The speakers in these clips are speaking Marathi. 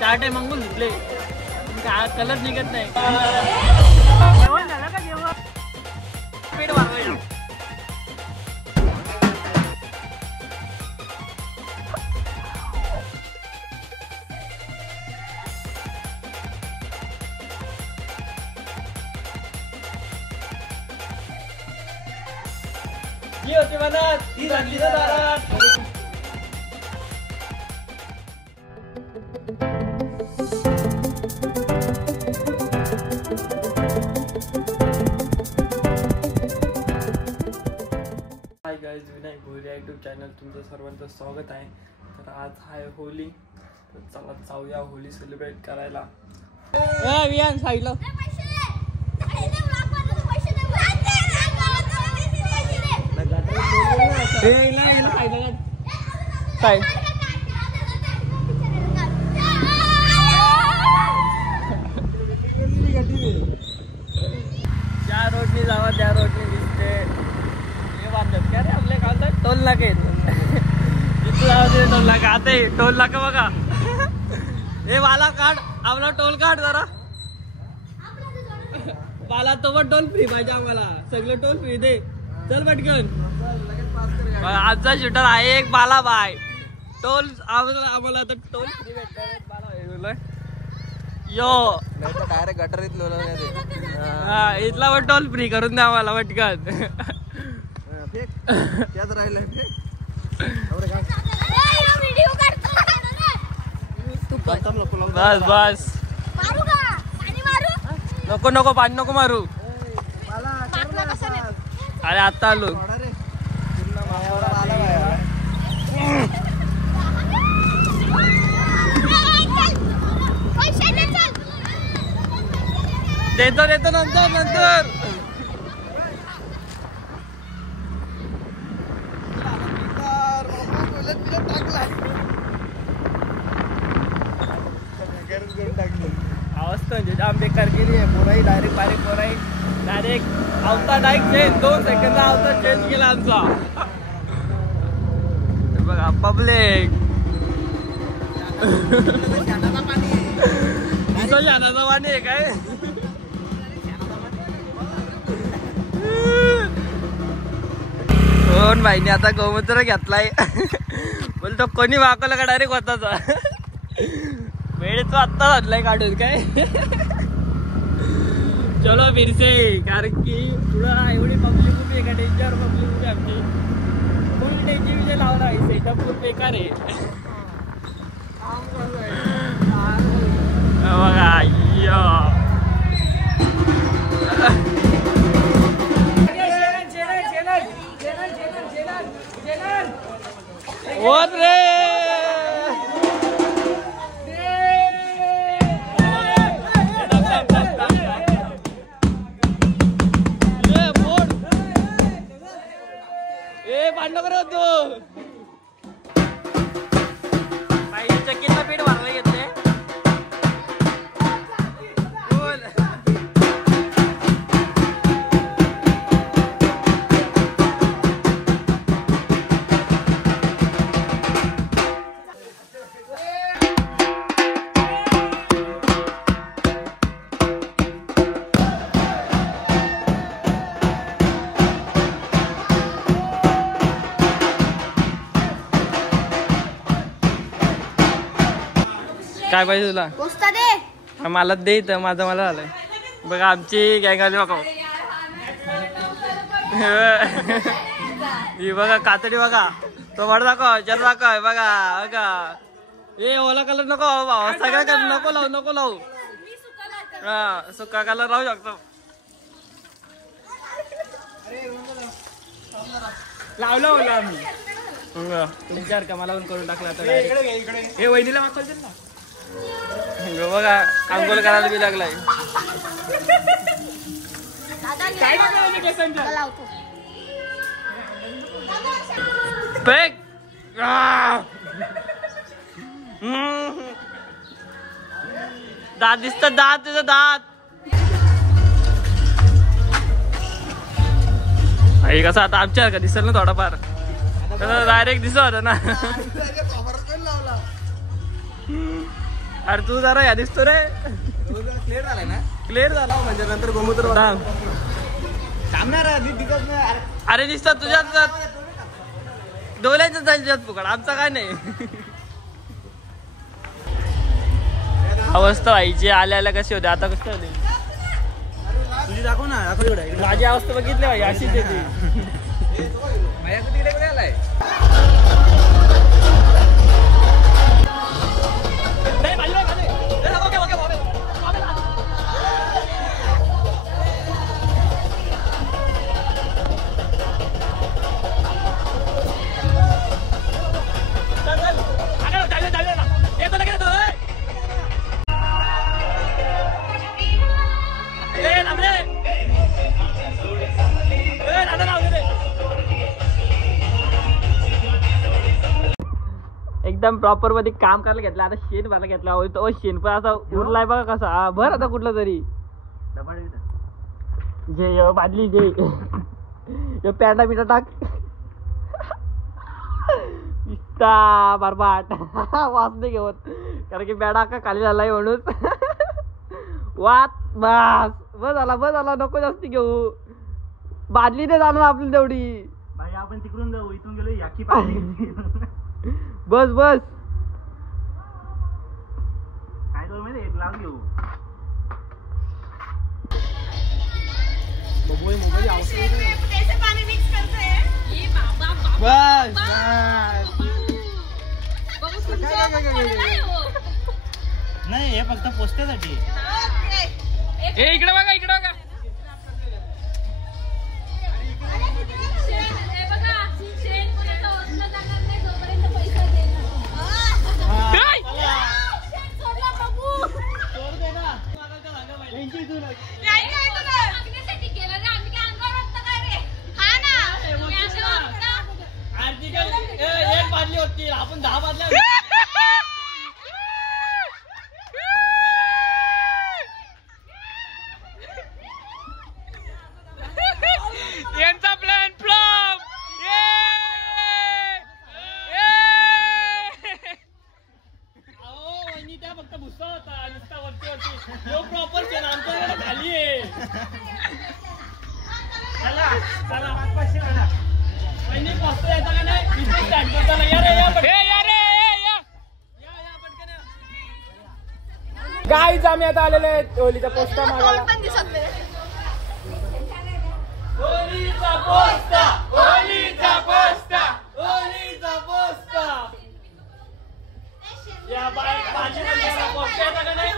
चार टाइम मागून घेतले कलर निघत नाही. जेवण झालं का? जेवण पेट वाढवायचं. जी होते मनात ती लागली ना दारात. हाय गाइस, विनायक भोरे यूट्यूब चॅनल तुमचं सर्वांचं स्वागत आहे. तर आज आहे होली, तर चला जाऊया होली सेलिब्रेट करायला. वियान साईडला काय ज्या रोडनी जावा त्या रोडनी दिसते हे बांधत का रे आपल्या गावात टोल नाके. जिथं जावं टोल नाका. आता टोल नाका बघा. हे वाला काढ आपला टोल काढ जरा. मला तो पण टोल फ्री पाहिजे आम्हाला. सगळं टोल फ्री दे. चल पटकन. आजचा शूटर आहे एक बाला बाय. टोल आम्हाला तर टोल फ्री भेटणार. यो डायरेक्ट गटरीत हा इथला पण टोल फ्री करून द्या आम्हाला पटकन. बस बस नको नको पाणी नको मारू. अरे आता आलो. देतो देतो नंतर नंतर. अवस्था जाम बेकार केली आहे. पोराई डायरेक्ट बारीक पोराई डायरेक्ट आवता डायरेक्ट चेंज 2 सेकंद आवता चेंज केला आमचा. बघा पब्लिक शानाचा पाणी आहे काय. कोण बाईने आता गोमूत्र घेतलाय. बोलतो कोणी वाकवलं का डायरेक्ट होताचा. वेळेच आत्ता घातलाय काढून काय. चलो फिरसे. कारण की पुढं एवढी पब्लिक उभी आहे का डेंजर पब्लिक उभी आमची. फुल डेंजर विजय लावला आहे. सेटअप खूप बेकार आहे बघा. What रे ए भांडण करत होतो. चक्कीला पीठ भरला घेतले. काय पाहिजे तुला? मला दे तर माझं मला झालंय. बघा आमची गँग आली बघा. ही बघा कातडी बघा. तो वड दाखव जर दाखव बघा बघा. ए ओला कलर नको सगळ्या कलर नको लावू नको लावू. हा सुका कलर राहू शकतो. लावलं ओला आम्ही. विचार का मला करून टाकला तर हे वहिनीला मागवल ना. बघा अंघोळ करायला बी लागलाय. दात दिसतात दात तुझं दात. कसा आता आमच्या का दिसेल ना थोडाफार. डायरेक्ट दिसत होता ना. अरे तू जरा या दिसतो रे. क्लिअर झालाय ना. क्लिअर झाला म्हणजे नंतर गोमूत्र थांबणार. अरे दिसतात तुझ्यात डोळ्यांच्या त्यांच्यात फुकट. आमचा काय नाही. अवस्था व्हायची आल्या आल्या कशी होते आता कसं होते तुझी दाखव ना. दाखव. माझी अवस्था बघितली भाई अशीच येते. माझ्या तिकडे कुठे आलाय. एकदम प्रॉपर मध्ये काम करायला घेतलं. आता शेण भरायला घेतला. तो शेण पण असा उरलाय बघा कसा. भर आता कुठला तरी जे बादली जे पॅन्टा बिटा टाक. बरबाट वास नाही घेऊन कारण की बॅडा का खाली झालाय म्हणून. वाच बस झाला नको जास्ती घेऊ. बादली नाही जाणार आपली तेवढी. भाई आपण तिकडून जाऊ. इथून गेलो याकी पाहिजे. बस काय करू माहिती एक लाव घेऊ. नाही हे फक्त पोस्टेसाठी. इकडे बघा इकडे बघा. एक बादली होती आपण 10 बादल्या. यांचा प्लॅन फ्लॉप. वहिनी त्या फक्त भुसा होता नुसता वरती. यो प्रॉपर शेण आमच्या खाली आहे. चला वहिनी मस्त येता का नाही. इथे स्टार्ट करताना या पटकन. गाईच आम्ही आता आलेले आहेत होलीचा पोस्टा मागायला. या भाजी पोस्टा येता का नाही.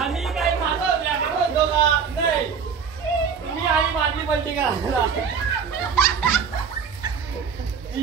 आम्ही काही मागवतो का नाही. तुम्ही आणि माझी पलटी करा.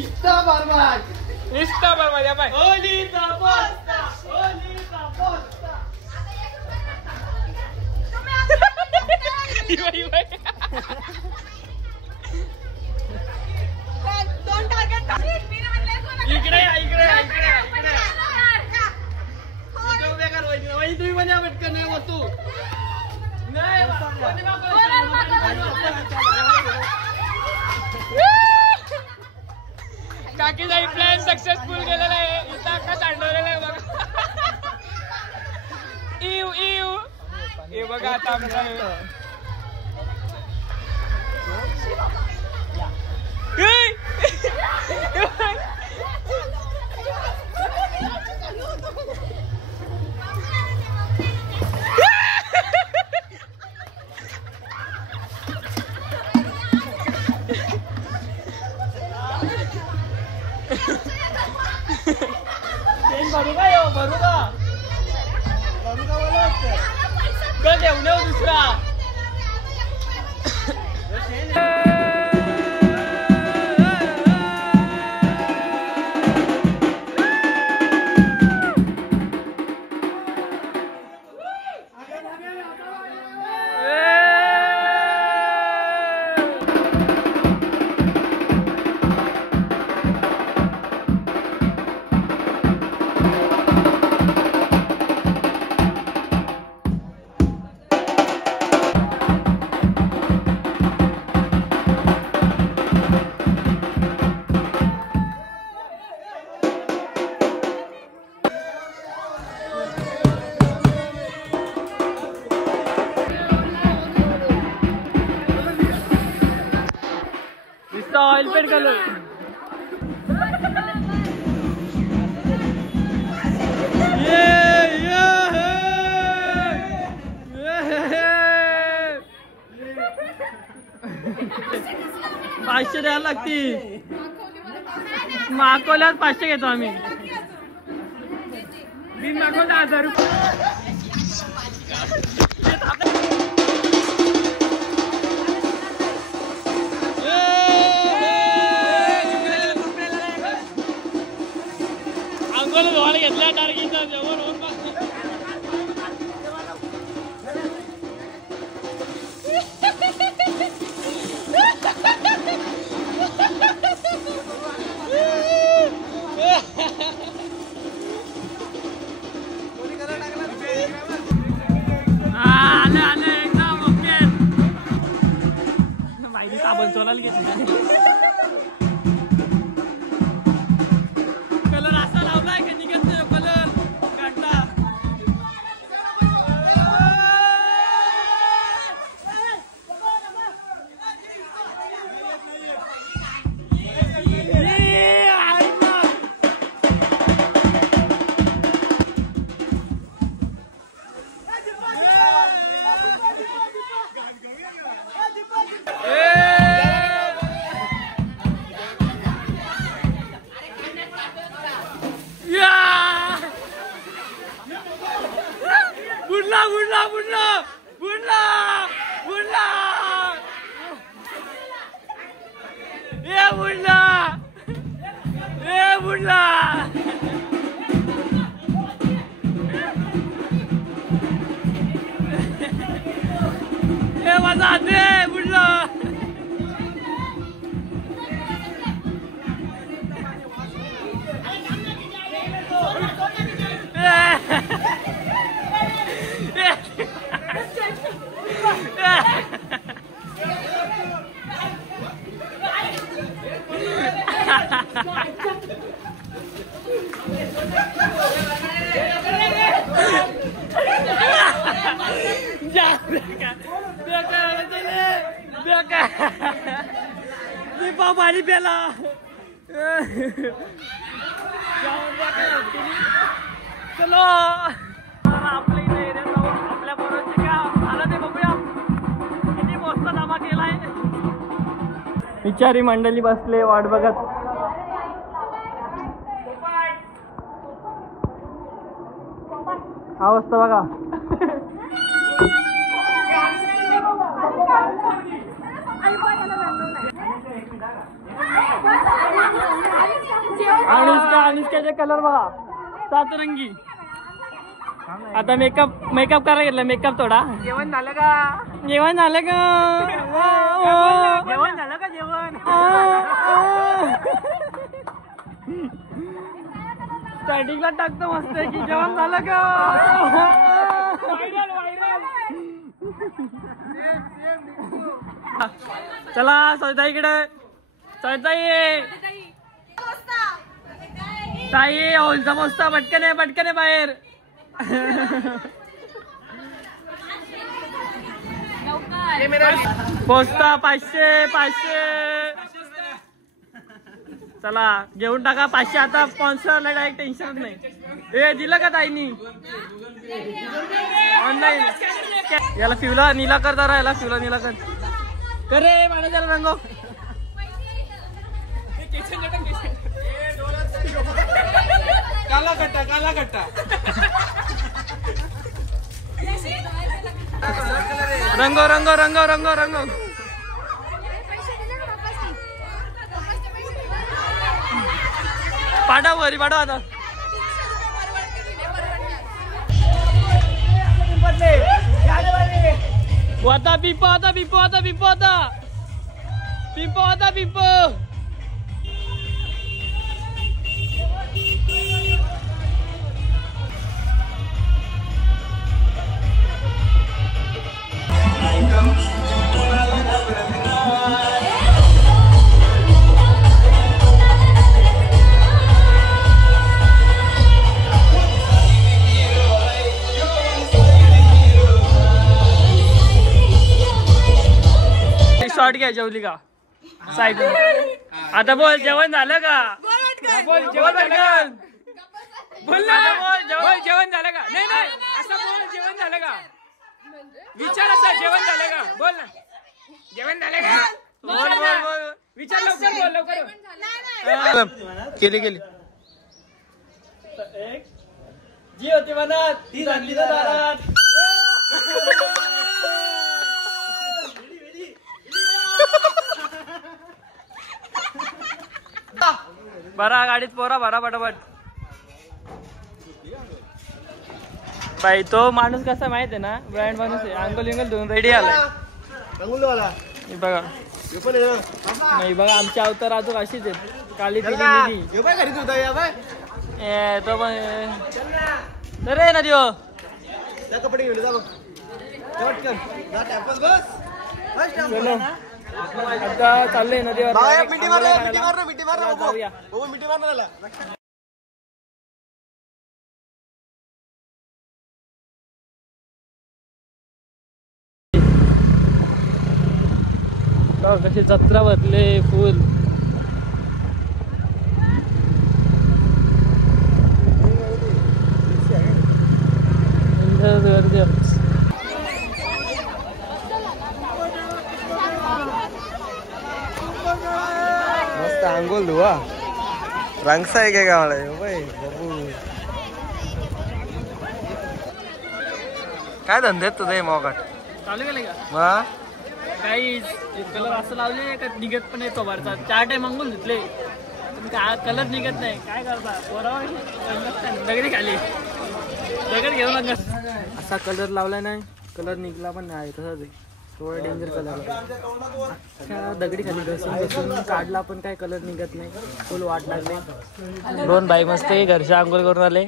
इष्टा बरबाद या बाय. होलीचा पोस्टा. इकडे तुम्ही पण या पटकन नाही वस्तू नाही. काकी जाई प्लॅन सक्सेसफुल गेलेला आहे. इथं अख्खा सांडवलेला आहे बघा. इव हे बघा आता भरू का घेऊन येऊ दुसरा. वेट करू. पाचशे द्यायला लागतील. मागवल्यात 500 घेतो आम्ही. बिन मागवता 1000 रुपये. अंघोळ धुवायला घेतल्या टार्गेटचा जेवण होऊन साबण चोलायला घेतली. कलर असा लावलाय का निघत नाही कलर काढला. पाणी प्याला. चलो आपल्या इथे आपल्या बरोबरचे काय झालं ते बघूया. किती मस्त जमा केलाय. विचारी मंडळी बसले वाट बघत. अवस्था बघा. अनुष्काचे कलर बघा 7 रंगी. आता मेकअप करायला घेतला. मेकअप थोडा. जेवण झालं का? जेवण झालं का? जेवण झालं का? जेवण स्टार्टिंगला टाकतो मस्त की जेवण झालं का. चला सविता इकडे. सविताई ताई ओलचा पोचता. पटकन आहे बाहेर. पोचता 500. चला घेऊन टाका 500. आता स्पॉन्सरला डायरेक्ट टेन्शनच नाही. हे दिलं का ताईनी ऑनलाईन. याला फिवला नीला कर जरा. याला फिवला नीला कर रे. माझ्या त्याला रंगो. काला कट्टा रंगो. पाठव वरी पाठव. आता आता पिंपो. शॉर्ट घ्या. जेवली का? सायकल आता बोल जेवण झालं का बोल जेवण झालं बोल ना बोल जेवण झालं का नाही नाही असं बोल जेवण झालं का विचार असं जेवण झालं का बोल ना जेवण झालं का बोल बोल बोल विचार लवकर बोल लवकर केली केली जी होती मनात ती झाली ना दारात भरा गाडीत पोरा भरा पटापट बाई तो माणूस कसा माहित आहे ना ब्रँड माणूस आहे अंगल विंगल धुवून रेडी आलाय बघा नाही बघा आमचे अवतार अजून अशीच आहेत काली पिली तो पण रे ना दिओ कपडे घेऊन जा आता चाललंय नदीवर जाऊया कशी जत्रा भरले फुल मस्त अंघोल धुवा रंगसा आहे काय गावाला बाबू काय धंदे आहेत तुझे मोकाट चालू गेले का वा काही कलर असं लावले का निघत पण येतो वरचा 4 टाइम अंघोळ धुतले कलर निघत नाही काय करता पोरावर दगडी खाली दगड घेऊ नका असा कलर लावलाय नाही कलर निघला पण नाही तसाच आहे थोडा डेंजर कलर दगडी खाली घसून काढला पण काय कलर निघत नाही फुल वाट लागले 2 बाई मस्त घरच्या आंघोळ करून आले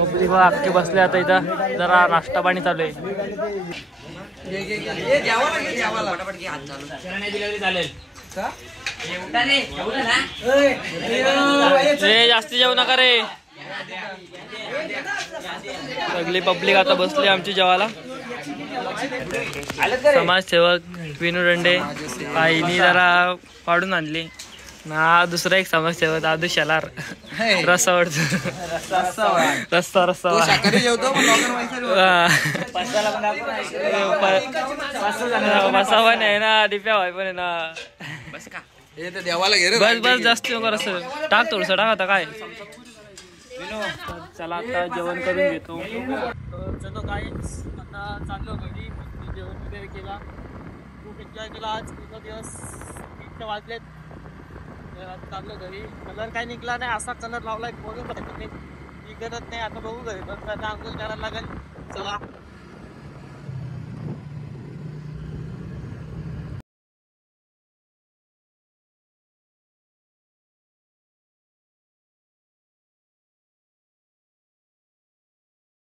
अख्खे बसले आता इथं जरा नाश्ता पाणी चालू आहे जास्ती जेवू नका रे सगळी पब्लिक आता बसली आमची जेवायला समाजसेवक विनू रंडे आईनी जरा पाडून आणली ना दुसरा एक समाजसेवक दादू शेलार रस्सा पण आहे ना दिप्या भाई पण आहे ना बस बस जास्त असं टाक थोडस टाक आता काय चला आता जेवण करून घेतो चलो गाईच आता चाललो घरी जेवण वगैरे केला खूप एन्जॉय केला आज पूर्ण दिवस 3 वाजलेत चाललो घरी कलर काय निघला नाही असा कलर लावलाय बघून निघतच नाही आता बघू घरी बस आता अंघोळ करायला लागेल चला